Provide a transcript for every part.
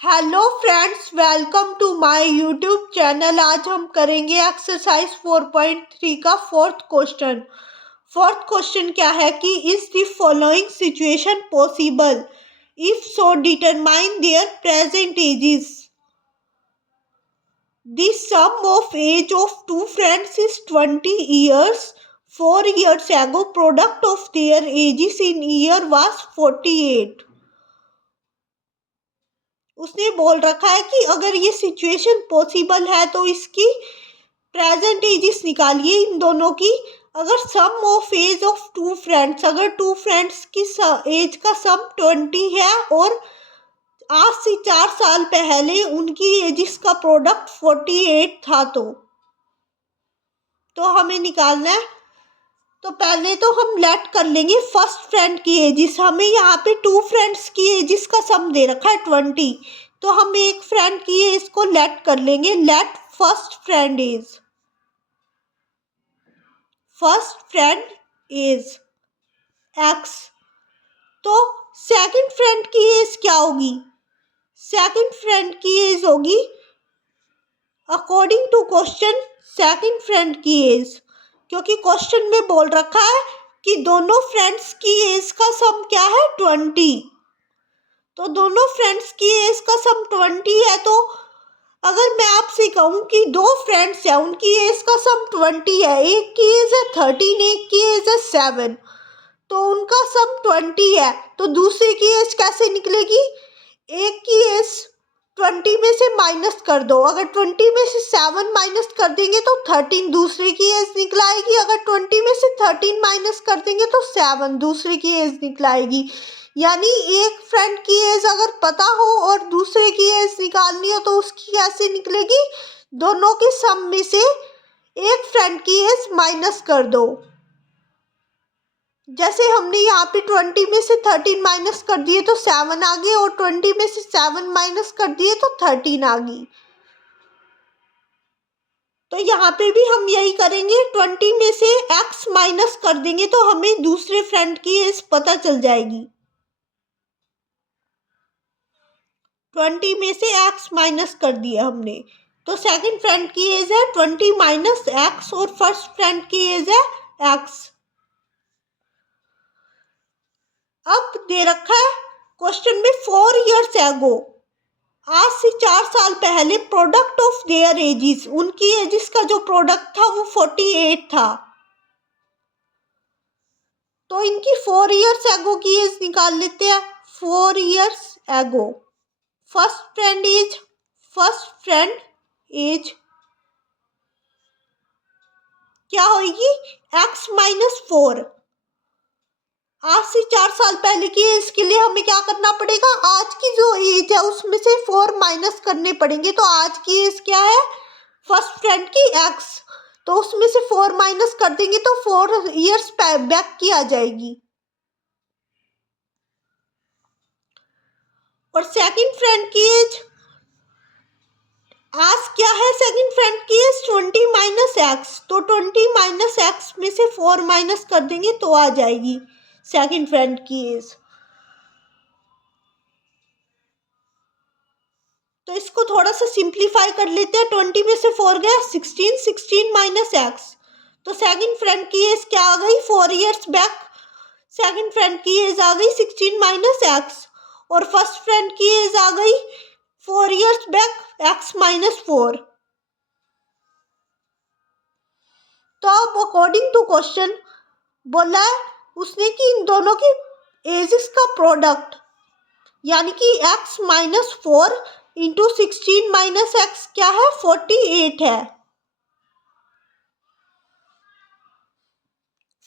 Hello friends, welcome to my YouTube channel. आज हम करेंगे एक्सरसाइज 4.3 का फोर्थ क्वेश्चन। फोर्थ क्वेश्चन क्या है कि is the following situation possible, if so determine their present ages. The sum of age of two friends is 20 years. 4 years ago product of their ages in year was 48. उसने बोल रखा है कि अगर ये सिचुएशन पॉसिबल है तो इसकी प्रेजेंट एजेस निकालिए इन दोनों की। अगर sum of age of two friends, अगर टू फ्रेंड्स की एज का सम 20 है और आज से 4 साल पहले उनकी एजेस का प्रोडक्ट 48 था, तो हमें निकालना है। तो पहले तो हम लेट कर लेंगे फर्स्ट फ्रेंड की एजिस। हमें यहाँ पे टू फ्रेंड्स की एजिस का सम दे रखा है 20, तो हम एक फ्रेंड की एज को लेट कर लेंगे। Let first friend age, first friend age X. तो सेकंड फ्रेंड की एज क्या होगी? सेकंड फ्रेंड की एज होगी according to question second friend की एज, क्योंकि क्वेश्चन में बोल रखा है कि दोनों फ्रेंड्स की एज का सम क्या है 20। तो दोनों फ्रेंड्स की एज का सम 20 है। तो अगर मैं आपसे कहूँ कि दो फ्रेंड्स हैं, उनकी एज का सम 20 है, एक की एज है 13, एक की एज है 7, तो उनका सम 20 है, तो दूसरे की एज कैसे निकलेगी? एक की एज 20 में से माइनस कर दो। अगर 20 में से 7 माइनस कर देंगे तो 13 दूसरे की एज निकल आएगी। अगर 20 में से 13 माइनस कर देंगे तो 7 दूसरे की एज निकल आएगी। यानी एक फ्रेंड की एज अगर पता हो और दूसरे की एज निकालनी हो तो उसकी कैसे निकलेगी? दोनों के सम में से एक फ्रेंड की एज माइनस कर दो। जैसे हमने यहाँ पे 20 में से 13 माइनस कर दिए तो 7 आ गए, और 20 में से 7 माइनस कर दिए तो 13 आ गई। तो यहाँ पे भी हम यही करेंगे, 20 में से x माइनस कर देंगे तो हमें दूसरे फ्रेंड की एज पता चल जाएगी। 20 में से x माइनस कर दिया हमने, तो सेकंड फ्रेंड की एज है 20 माइनस x और फर्स्ट फ्रेंड की एज है x। अब दे रखा है क्वेश्चन में 4 years ago, आज से 4 साल पहले प्रोडक्ट ऑफ देयर एजिस, उनकी एजिस का जो प्रोडक्ट था वो 48 था। तो इनकी 4 years ago की एज निकाल लेते हैं। 4 years ago first friend age, first friend age क्या होगी? x minus 4। आज से 4 साल पहले की एज के लिए हमें क्या करना पड़ेगा? आज की जो एज है उसमें से 4 माइनस करने पड़ेंगे। तो आज की एज क्या है फर्स्ट फ्रेंड की? x। तो उसमें से 4 माइनस कर देंगे तो 4 years बैक की आ जाएगी। और सेकंड फ्रेंड की एज, आज क्या है सेकंड फ्रेंड की एज? 20 minus x. तो 20 माइनस एक्स में से 4 माइनस कर देंगे तो आ जाएगी सेकंड फ्रेंड की एज। तो इसको थोड़ा सा सिंप्लीफाई कर लेते हैं। 20 में से 4 गया 16, 16 माइनस एक्स। तो सेकंड फ्रेंड की एज क्या आ गई? 4 years बैक सेकंड फ्रेंड की एज आ गई 16 माइनस एक्स, और फर्स्ट फ्रेंड की एज आ गई 4 years बैक एक्स माइनस 4। तो अब अकॉर्डिंग टू क्वेश्चन बोला है उसने कि इन दोनों की एजेस का प्रोडक्ट, यानी कि x minus 4 into 16 minus x क्या है? 48 है।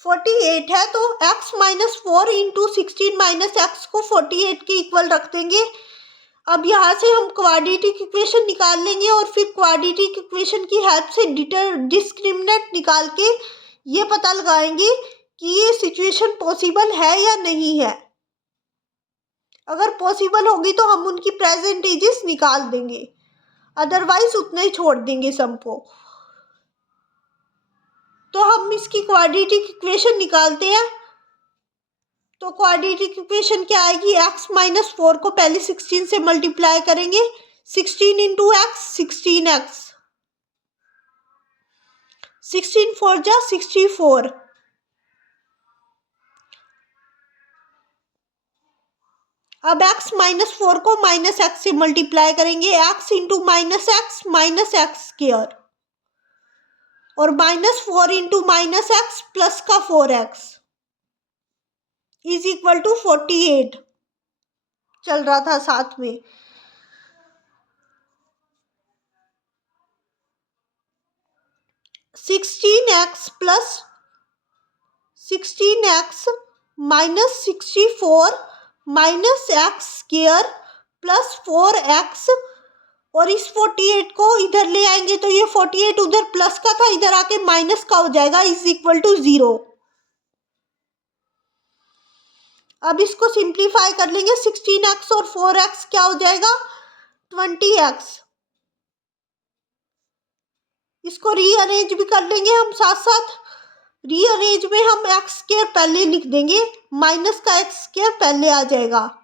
48 है तो x minus 4 into 16 minus x को 48 के इक्वल रख देंगे। अब यहाँ से हम क्वाड्रेटिक इक्वेशन निकाल लेंगे और फिर क्वाड्रेटिक इक्वेशन की हेल्प से डिस्क्रिमिनेंट निकाल के ये पता लगाएंगे कि ये सिचुएशन पॉसिबल है या नहीं है। अगर पॉसिबल होगी तो हम उनकी प्रेजेंट एजेस निकाल देंगे, अदरवाइज उतना ही छोड़ देंगे सम को। तो हम इसकी क्वाड्रेटिक इक्वेशन निकालते हैं। तो क्वाड्रेटिक इक्वेशन क्या आएगी, x माइनस 4 को पहले 16 से मल्टीप्लाई करेंगे, 16 इंटू एक्स 16x, 16 4 जा 64, अब x माइनस 4 को माइनस एक्स से मल्टीप्लाई करेंगे, x into minus x square, और minus 4 into minus x plus का 4x इज इक्वल टू 48 चल रहा था साथ में। Sixteen x minus 64 minus x square plus 4x, और इस 48 को इधर ले आएंगे तो ये 48 उधर प्लस का था, इधर आके माइनस का हो जाएगा, इज इक्वल टू 0। अब इसको सिंप्लीफाई कर लेंगे, 16x और 4x क्या हो जाएगा 20x। इसको रीअरेंज भी कर लेंगे हम साथ साथ, रीअरेंज में हम एक्स स्क्वायर पहले लिख देंगे, माइनस का एक्स स्क्वायर पहले आ जाएगा,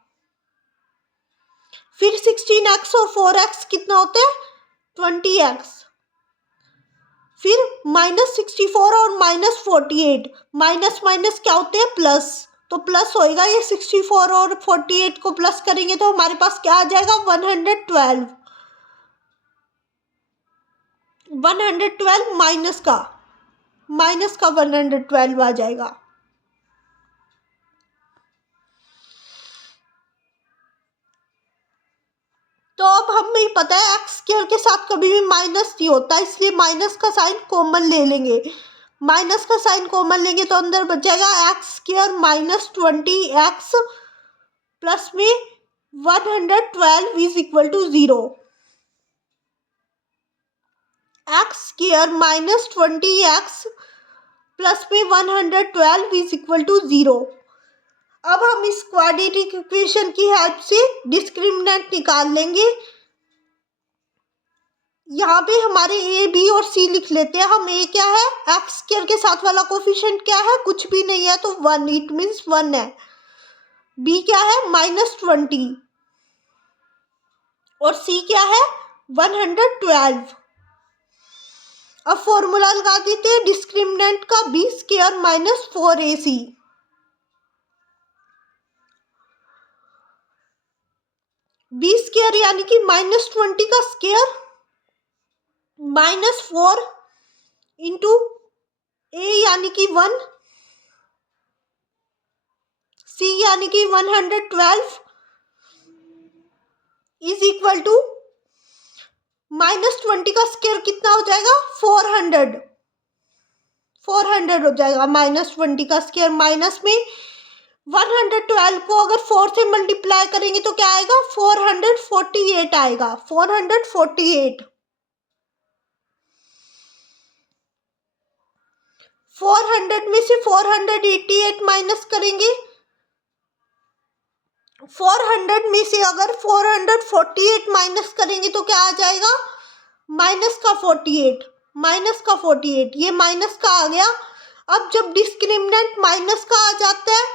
फिर 16x और 4x कितना होता है 20x, फिर माइनस 64 और माइनस 48, माइनस माइनस क्या होते हैं प्लस, तो प्लस होएगा, ये 64 और 48 को प्लस करेंगे तो हमारे पास क्या आ जाएगा 112 माइनस का 112 आ जाएगा। तो अब हमें पता है एक्स स्क्वायर के साथ कभी भी माइनस नहीं होता, इसलिए माइनस का साइन कॉमन ले लेंगे, माइनस का साइन कॉमन लेंगे तो अंदर बच जाएगा x square minus 20x plus में 112 is equal to 0, X square minus 20x plus में 112 इज इक्वल टू 0। अब हम इस क्वाड्रेटिक इक्वेशन की हेल्प से डिस्क्रिमिनेंट निकाल लेंगे। यहाँ पे हमारे ए बी और सी लिख लेते हैं हम। ए क्या है, एक्स स्क्वायर के साथ वाला कोफिशिएंट क्या है, कुछ भी नहीं है तो 1, इट मीन्स 1 है। बी क्या है -20 और सी क्या है 112। अब फॉर्मूला लगा देते हैं डिस्क्रिमिनेंट का, B square minus 4ac। B square यानी कि -20 का स्क्वायर -4 इंटू ए यानी कि 1, सी यानी कि 112 इज इक्वल टू -20 का स्क्वायर कितना हो जाएगा 400 हो जाएगा। -20 का स्क्वायर माइनस में 112 को अगर 4 से मल्टीप्लाई करेंगे तो क्या आएगा 448 आएगा, 448। 400 में से 488 माइनस करेंगे, 400 में से अगर 448 माइनस करेंगे तो क्या आ जाएगा -48, ये माइनस का आ गया। अब जब डिस्क्रिमिनेंट माइनस का आ जाता है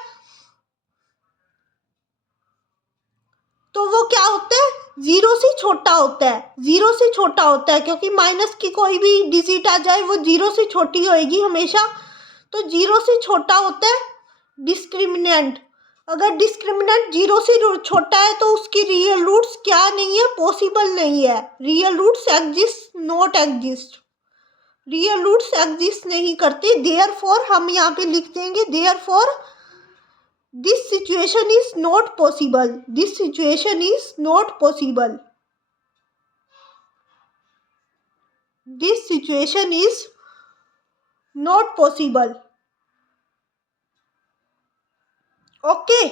तो वो क्या होता है, 0 से छोटा होता है, 0 से छोटा होता है, क्योंकि माइनस की कोई भी डिजिट आ जाए वो 0 से छोटी होएगी हमेशा, तो 0 से छोटा होता है डिस्क्रिमिनेंट। अगर डिस्क्रिमिनेंट 0 से छोटा है तो उसकी रियल रूट्स क्या नहीं है, पॉसिबल नहीं है, real roots exist not exist, real roots exist नहीं करते। देयरफॉर हम यहाँ पे लिख देंगे therefore this situation is not possible, this situation is not possible, this situation is not possible. Okay.